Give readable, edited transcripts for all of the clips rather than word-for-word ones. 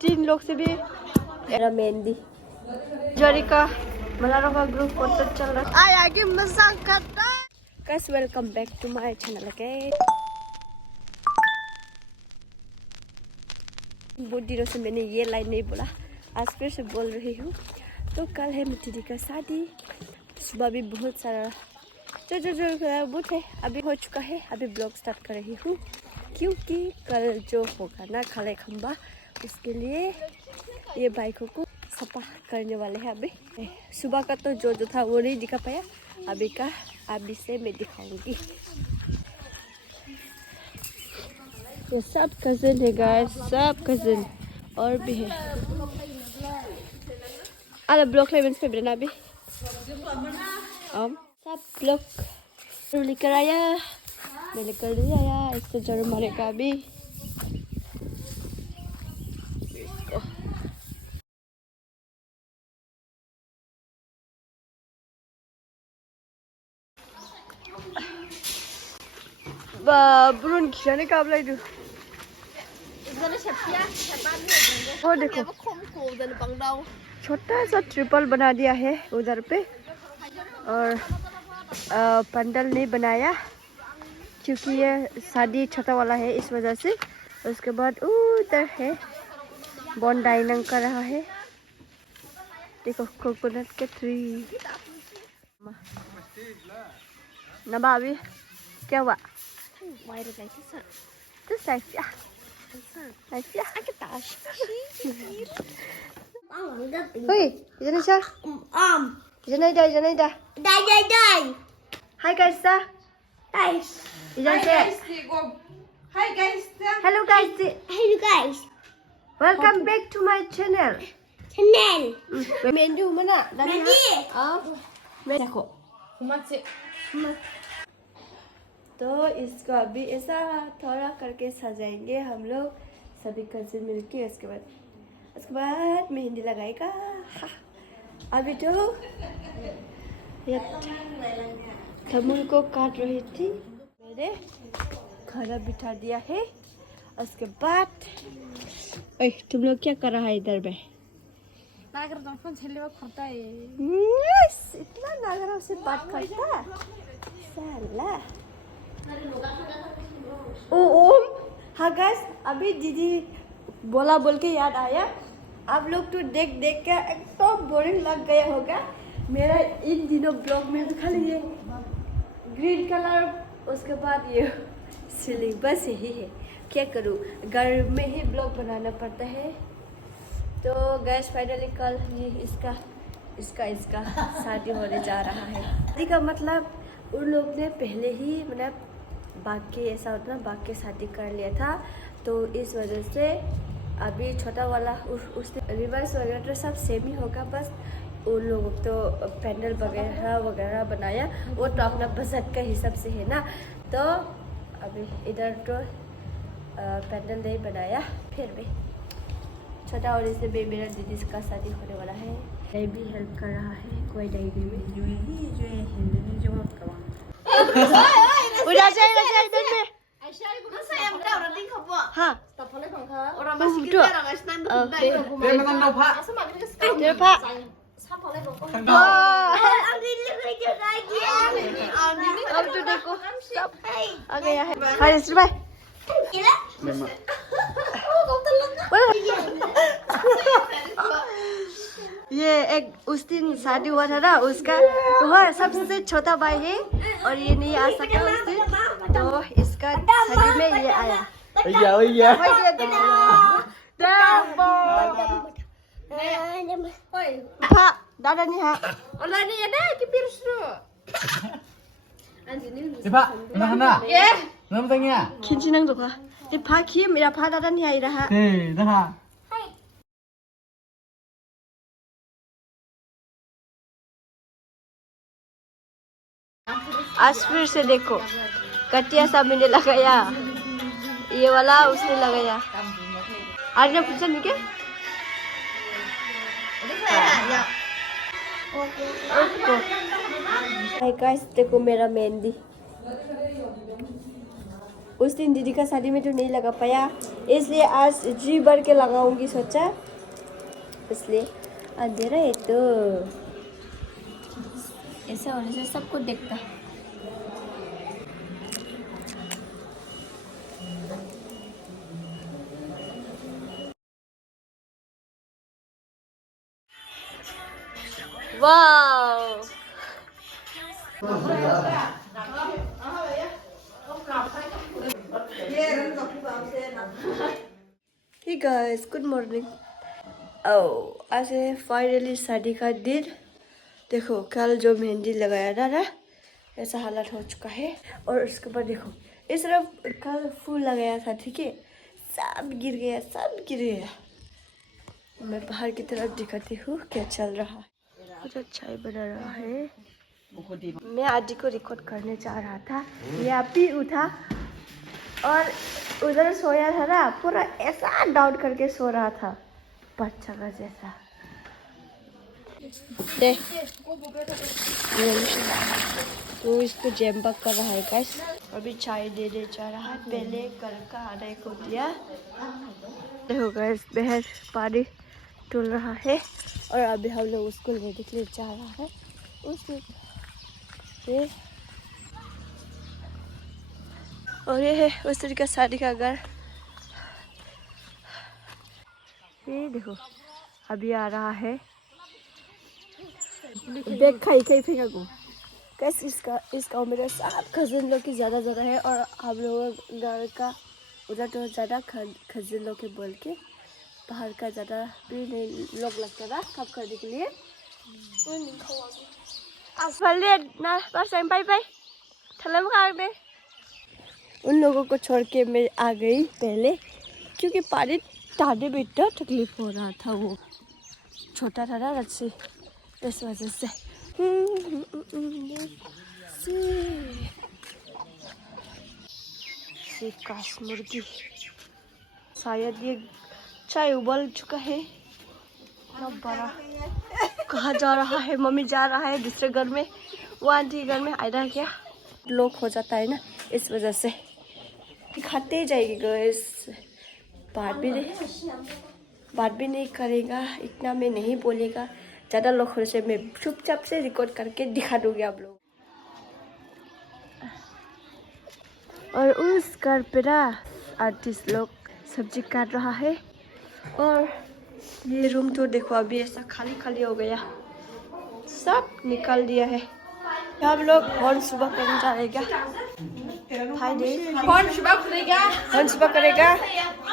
तीन लोग से भी मेरा मेहंदी जोरी का मलारों का ग्रुप फोटो चल रहा है। आगे मजाक करता guys, welcome back to my channel. Okay, बहुत दिनों से मैंने ये लाइन नहीं बोला, आज फिर से बोल रही हूँ। तो कल है मेरी दीदी का शादी। सुबह भी बहुत सारा जो बहुत है, अभी हो चुका है। अभी ब्लॉग स्टार्ट कर रही हूँ क्योंकि कल जो होगा ना खाले खंबा, उसके लिए ये बाइकों को सफा करने वाले हैं। अभी सुबह का तो जो था वो नहीं दिखा पाया, अभी का अभी से मैं दिखाऊंगी। ये सब कजिन है गाइस, सब कजिन और भी है। अरे ब्लॉक लेवल पे बना अभी सब ब्लॉक लेकर आया, मैं लेकर नहीं आया, इसको जरूर मारेगा अभी। बुरुन खिलाने का आपला इधर वो देखो, छोटा सा ट्रिपल बना दिया है उधर पे, और पंडल नहीं बनाया क्योंकि ये शादी छोटा वाला है, इस वजह से। उसके बाद उधर है बॉन डाइनिंग कर रहा है, देखो कोकोनट के ट्री। नबा अभी क्या हुआ? Terus saya Hui, izin aja. Izin aja. Die. Hi guys. Guys. Izin aja. Hi guys. Hello guys. Welcome back to my channel. Menu mana? Menu. Menu. तो इसको अभी ऐसा थोड़ा करके सजाएंगे हम लोग सभी कजिन मिलके। उसके बाद मेहंदी लगाएगा। अभी तो ये खमूल को काट रही थी, मैंने खाना बिठा दिया है। उसके बाद तुम लोग क्या कर रहा है इधर में? इतना नागरों से बात करता साला। ओम, हाँ गाइस, अभी दीदी बोल के याद आया, आप लोग तो देख के एकदम बोरिंग लग गया होगा मेरा इन दिनों ब्लॉग में। तो खाली ये ग्रीन कलर, उसके बाद ये सीलिंग, बस यही है। क्या करूँ, घर में ही ब्लॉग बनाना पड़ता है। तो गाइस फाइनली कल ये इसका शादी होने जा रहा है। शादी का मतलब उन लोग ने पहले ही मतलब बाकी ऐसा होता ना, बाकी शादी कर लिया था, तो इस वजह से अभी छोटा वाला उसने रिवाइज वगैरह तो सब सेम ही होगा, बस उन लोगों तो पैंडल वगैरह बनाया, वो तो अपना बजट का हिसाब से है ना। तो अभी इधर तो पैंडल नहीं बनाया, फिर भी छोटा होने से भी मेरा दीदी का शादी होने वाला है। ये भी हेल्प कर रहा है कोई डायरी में udah saya idan में हाँ orang masih kita orang asnan bundai dia menang dau pak dia pak अब तो देखो सब आ गया है। हाय सुबह ये एक उस दिन शादी हुआ था ना, उसका तो सबसे छोटा भाई है और ये नहीं आ सका उस दिन, तो इसका शादी में ये आया। Pak, dadah nih ha. Olah nih ada kipir su. Pak, mana? Yeah. Nama tanya. Kincinang tu kah? Pak kim, ira pak dadah nih ira ha. Dah. आज फिर से देखो कटिया सब मैंने लगाया, ये वाला उसने लगाया। आज पूछा नहीं क्या? हाय गाइस, देखो मेरा मेहंदी उस दिन दीदी का शादी में तो नहीं लगा पाया, इसलिए आज जी भर के लगाऊंगी सोचा, इसलिए अंधेरा है तो ऐसा होने से सब कुछ देखता। Wow hey guys, good morning. आज है फाइनली शादी का दिन। देखो कल जो मेहंदी लगाया था ना, ऐसा हालत हो चुका है। और उसके बाद देखो इस तरफ कल फूल लगाया था, ठीक है, सब गिर गया, सब गिर गया। मैं बाहर की तरफ दिखाती हूँ क्या चल रहा है। कुछ चाय बना रहा है। मैं आदि को रिकॉर्ड करने जा रहा था, ये आप ही उठा और उधर सोया था ना, पूरा ऐसा डाउन करके सो रहा था बच्चा का जैसा। देख तो इसको जैम बक कर रहा है गाइस। अभी चाय देने जा रहा है, पहले घर का आधा को दिया। देखो गाइस, बहर पानी टूल रहा है और अभी हम लोग उसको लेने के लिए जा रहा है। उसमें और ये है उस तरीका शादी का घर। ये देखो अभी आ रहा है। बैग खाई फेंका को कैसे इस गाँव में सब कजिन लोग की ज़्यादा है और हम लोग घर का उधर तो ज़्यादा कजिन लोग के बोल के बाहर का ज़्यादा भी नहीं लोग लगता था कब करने के लिए। उन लोगों को छोड़ के मैं आ गई पहले, क्योंकि पानी टाने में इतना तकलीफ हो रहा था। वो छोटा था ना रस्सी, इस वजह से। काश मुर्गी, शायद ये चाय उबल चुका है। बहुत बड़ा कहाँ जा रहा है? मम्मी जा रहा है दूसरे घर में, वो आंटी घर में आया क्या लोग हो जाता है ना, इस वजह से खाते जाएगी गैस। बात भी नहीं करेगा, इतना में नहीं बोलेगा। ज़्यादा लोग होने से मैं चुपचाप से रिकॉर्ड करके दिखा दूंगी आप लोग। और उस घर पे ना आर्टिस्ट लोग सब्जी काट रहा है। और ये रूम तो देखो अभी ऐसा खाली हो गया, सब निकाल दिया है। हम लोग हॉर्न सुबह करने जाएगा। हॉर्न सुबह करेगा,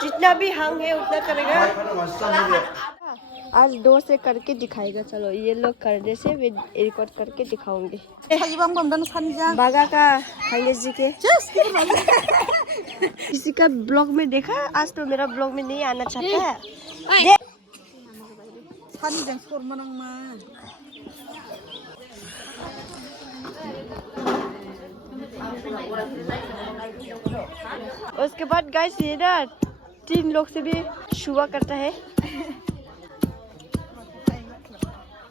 जितना भी हंग है उतना करेगा। आज 2 से करके दिखाएगा। चलो ये लोग करने से मैं रिकॉर्ड करके दिखाऊंगी। बागा का हंगे जी के किसी का ब्लॉग में देखा, आज तो मेरा ब्लॉग में नहीं आना चाहता है। उसके बाद गाइस ये ना 3 लोग से भी शुआ करता है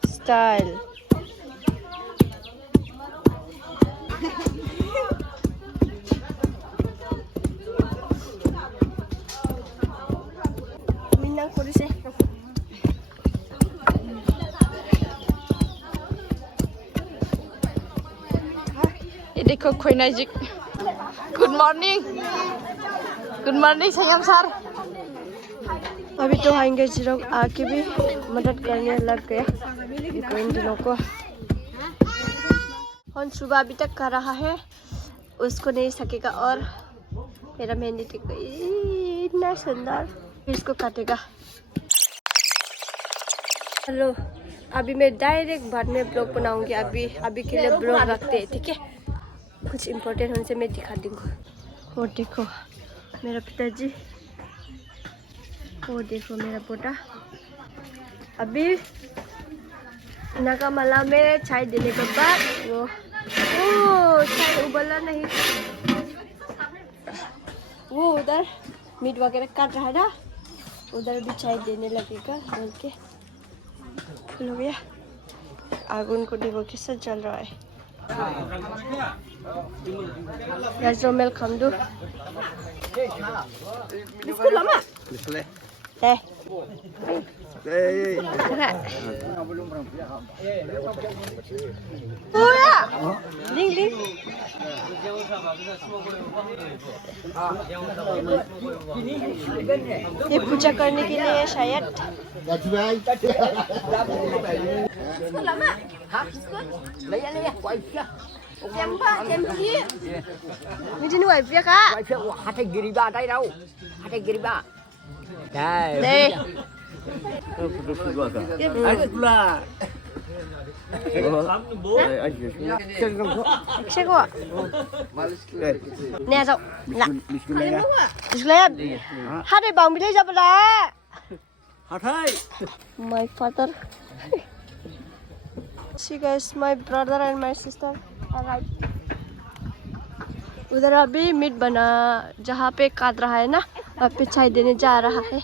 स्टाइल। मिन्ना कोरी से ये देखो खोइनाजिक। गुड मॉर्निंग संयम सर। अभी तो आएंगे जी लोग, आके भी मदद करने लग गया इन दिनों को। हम सुबह अभी तक कर रहा है, उसको नहीं सकेगा। और मेरा मेहंदी इतना सुंदर, इसको काटेगा। हेलो, अभी मैं डायरेक्ट बाद में ब्लॉग बनाऊंगी। अभी के लिए ब्लॉग रखते हैं, ठीक है? कुछ इम्पोर्टेंट होने से मैं दिखा दूंगा। वो देखो मेरा पिताजी, वो देखो मेरा पोता। अभी नागामाला में चाय देने के बाद वो चाय उबला नहीं, वो उधर मीट वगैरह काट रहा था, उधर भी चाय देने लगेगा बोल के फुल हो गया। आग उनको देखो किससे चल रहा है। Guys, Romel kamdu. Biskut lama. Eh. Oh ya. Ling ling. ये पूजा करने के लिए शायद Ini wife ya kak? Hati giriba đây đâu? Hati giriba. Đây. Đây. Xe của nè rộng lạ Bismillah hát đây bóng bị lấy ra bà lá my father see guys my brother and my sister alright उधर अभी meet बना जहाँ पे काट रहा है ना वहाँ पे चाय देने जा रहा है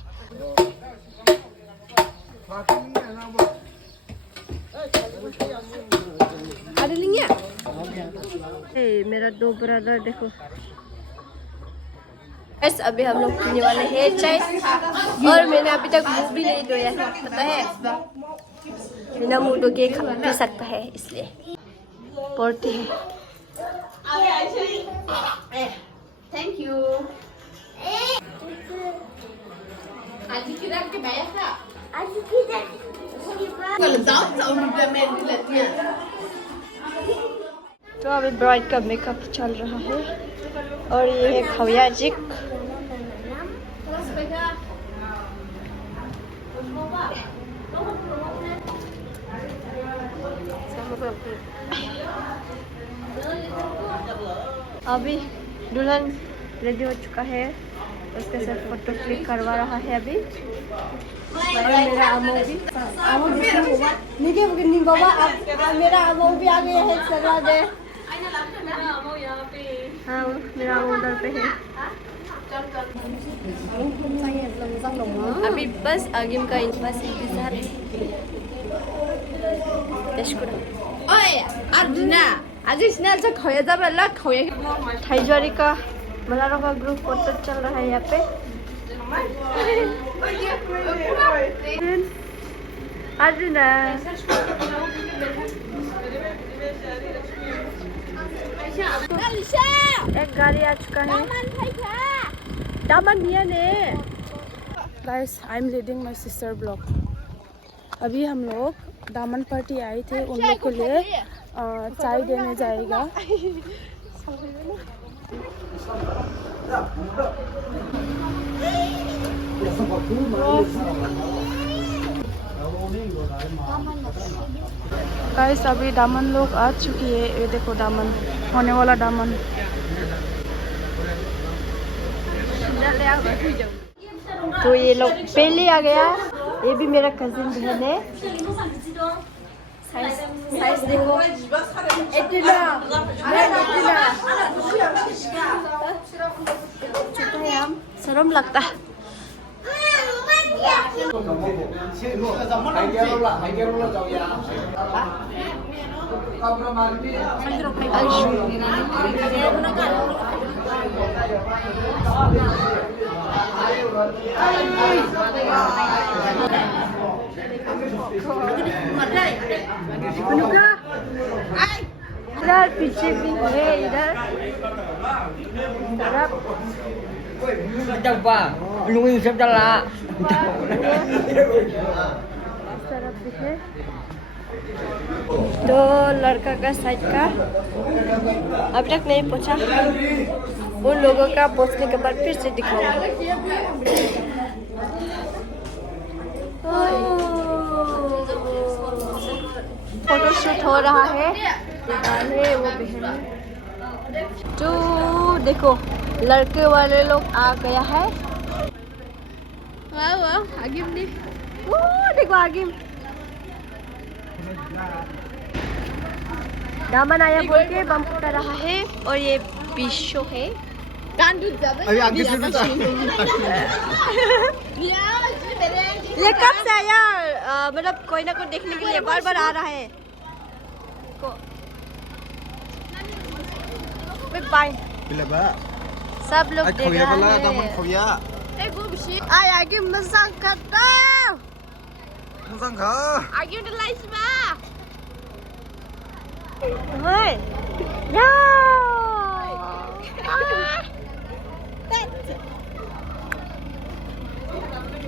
मेरा दो ब्रदर देखो बस अभी हम लोग पीने वाले हैं चाय और मैंने अभी तक मुंह भी नहीं धोया है पता है बिना मुंह धो के पी सकता है इसलिए पढ़ते हैं थैंक यू आज की रात के बाया था आज की रात तो अभी ब्राइड का मेकअप चल रहा है और ये है खवैया जिक अभी दुल्हन रेडी हो चुका है उसके साथ फोटो क्लिक करवा रहा है अभी और मेरा अमो भी बाबा मेरा अमो भी आ गया है सजा दे हाँ मेरा अमो उधर पे है अभी बस आगिम का बस इंतजार है थाईजवारी का मलारों का ग्रुप फोटो चल रहा है यहाँ पे अर्जुना एक गाड़ी आ चुका है दामन भैया ने guys I am leading my sister blog अभी हम लोग दामन पार्टी आए थे उन लोग के लिए चाय देने जाएगा गाइस अभी दामन लोग आ चुकी है ये देखो दामन होने वाला दामन तो ये लोग पहले आ गया ये भी मेरा कजिन बहन है साइज देखो इतना छोटा है हम शर्म लगता है इधर पीछे भी है इधर Đâu ba, lui xem ra là. तरफ भी है तो लड़का का साइड का अब तक नहीं पहुंचा उन लोगों का पहुंचने के बाद फिर से दिखाऊंगा फोटो शूट हो रहा है वो बहन तो देखो लड़के वाले लोग आ गया है वाह वाह आगिम दी देखो आगिम दामन आया बोल के बम कर रहा है और ये पिशो है अभी आगे से ये कब से आया मतलब कोई ना कोई देखने के लिए बार बार आ रहा है बाय Bila सब लोग Ay देख khoya रहा pala, है daman khoya. ay agi masang kata Musang ka. agi udah lais ba Hai ya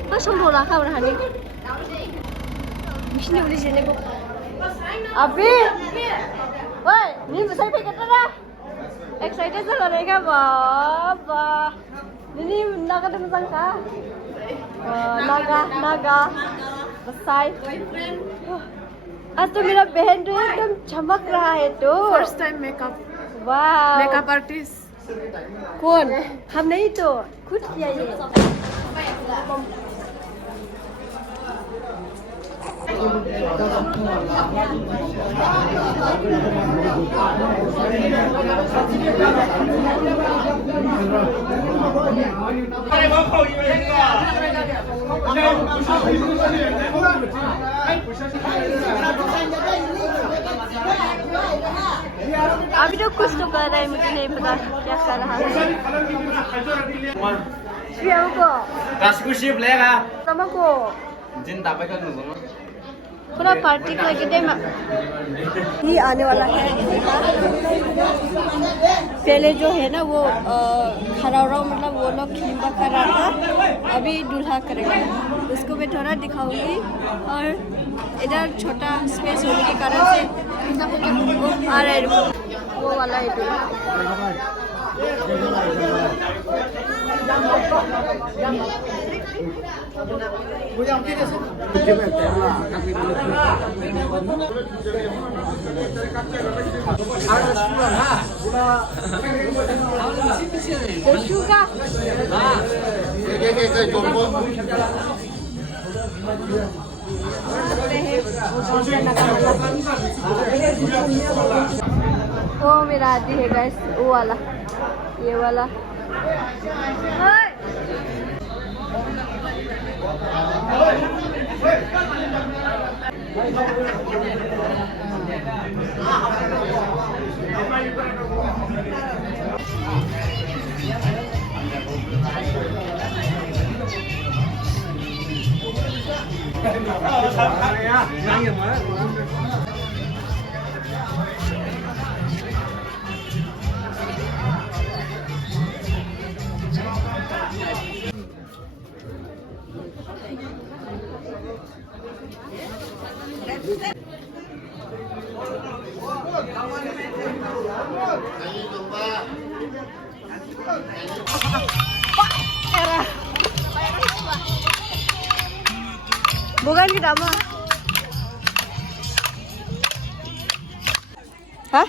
Bác xong đồ lá không hả đi Mishnu đi sini bu Abi Woi, ni besar pakai kata Excited sa mereka baba Ini naga ada masang ka naga besar आज तो मेरा बहन तो एकदम चमक रहा है तो फर्स्ट टाइम मेकअप वाह मेकअप आर्टिस्ट कौन हम नहीं तो खुद किया ये अभी तो कुछ तो कर रहा है मुझे नहीं पता क्या कर रहा है को Rasku sip lega. sama को Jin tapai kan nunggu. पूरा पार्टी का लगे दे ही आने वाला है पहले जो है ना वो खड़ा मतलब वो लोग खिंबा कर रहा था अभी दूल्हा करेगा उसको मैं थोड़ा दिखाऊंगी और इधर छोटा स्पेस होने के कारण से आ रहा है वो वाला है दूल्हा वो मेरा आदि है गाइस वो वाला ये वाला bukan kita mah हाँ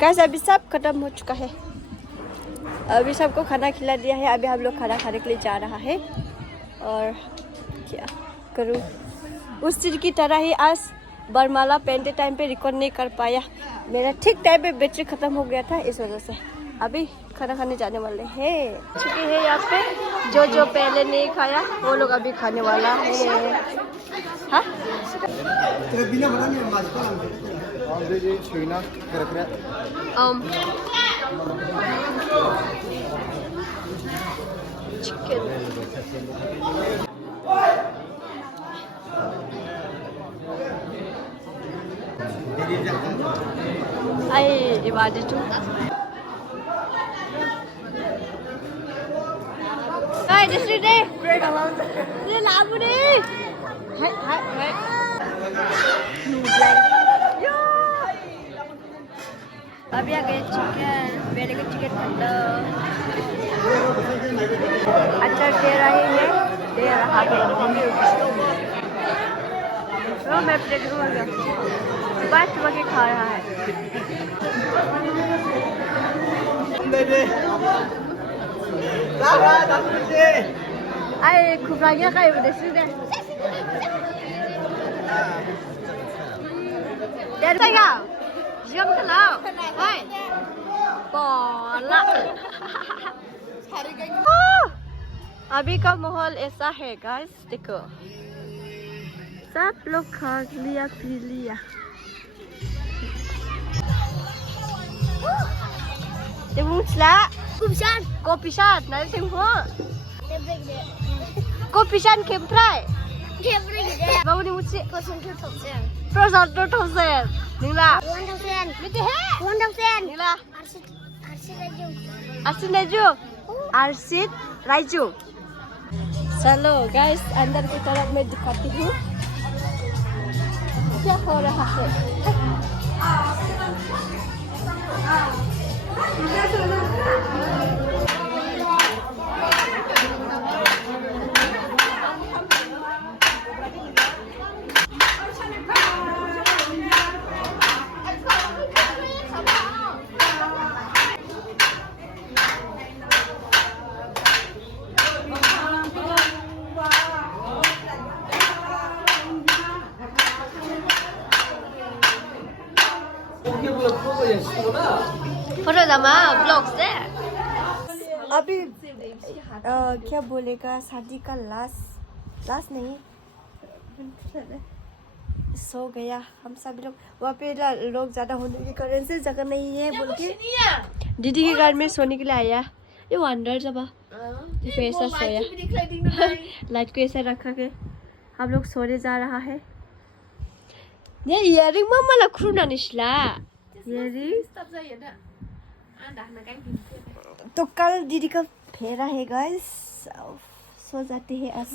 गाइस अभी सब खत्म हो चुका है अभी सबको खाना खिला दिया है अभी हम लोग खाना खाने के लिए जा रहा है और क्या करूँ उस चीज़ की तरह ही आज बरमाला पहनते टाइम पे रिकॉर्ड नहीं कर पाया मेरा ठीक टाइम पे बैटरी ख़त्म हो गया था इस वजह से अभी खाना खाने जाने वाले हैं चुके हैं यहाँ पे जो पहले नहीं खाया वो लोग अभी खाने वाला है हाँ chicken ay ibadah tu ay desi deh dia labu deh hai hai hai yo अभी आ गए चिकन मेरे को चिकन खंडा अच्छा दे रहा है तो मैं प्लेट लूँगा बस वही खा रहा है ay kubranya kayak udah sudah dari saya jam kelau hai bola अभी का माहौल ऐसा है गाइस देखो सब लोग खा लिया पी लिया Tebungsla. Kopisan. Kopisan. Nari tengho. Kopisan kemprai. Kemprai gede. Bawa ni mutsi. Persentu topsen. Prosentro thousand. Ningla. 1000. Miti he. 1000. Ningla. Arsi laju. Arsit Raju. Arsit Raju. चलो गाइस अंदर की तरफ मैं दिखाती हूँ क्या हो रहा है फोटो जमा ब्लॉग से अभी क्या बोलेगा शादी का लास्ट नहीं सो गया हम सभी लोग वहाँ पे लोग ज़्यादा होने के कारण से जगह नहीं है बोल के दीदी के घर में सोने के लिए आया ये अंदर जब देखो ऐसा सोया लाइट को ऐसा रखा के हम लोग सोने जा रहा है ये इयरिंग मम्मा ला खुना निशला इयरिंग तो कल दीदी का फेरा है गाइस सो जाते हैं आज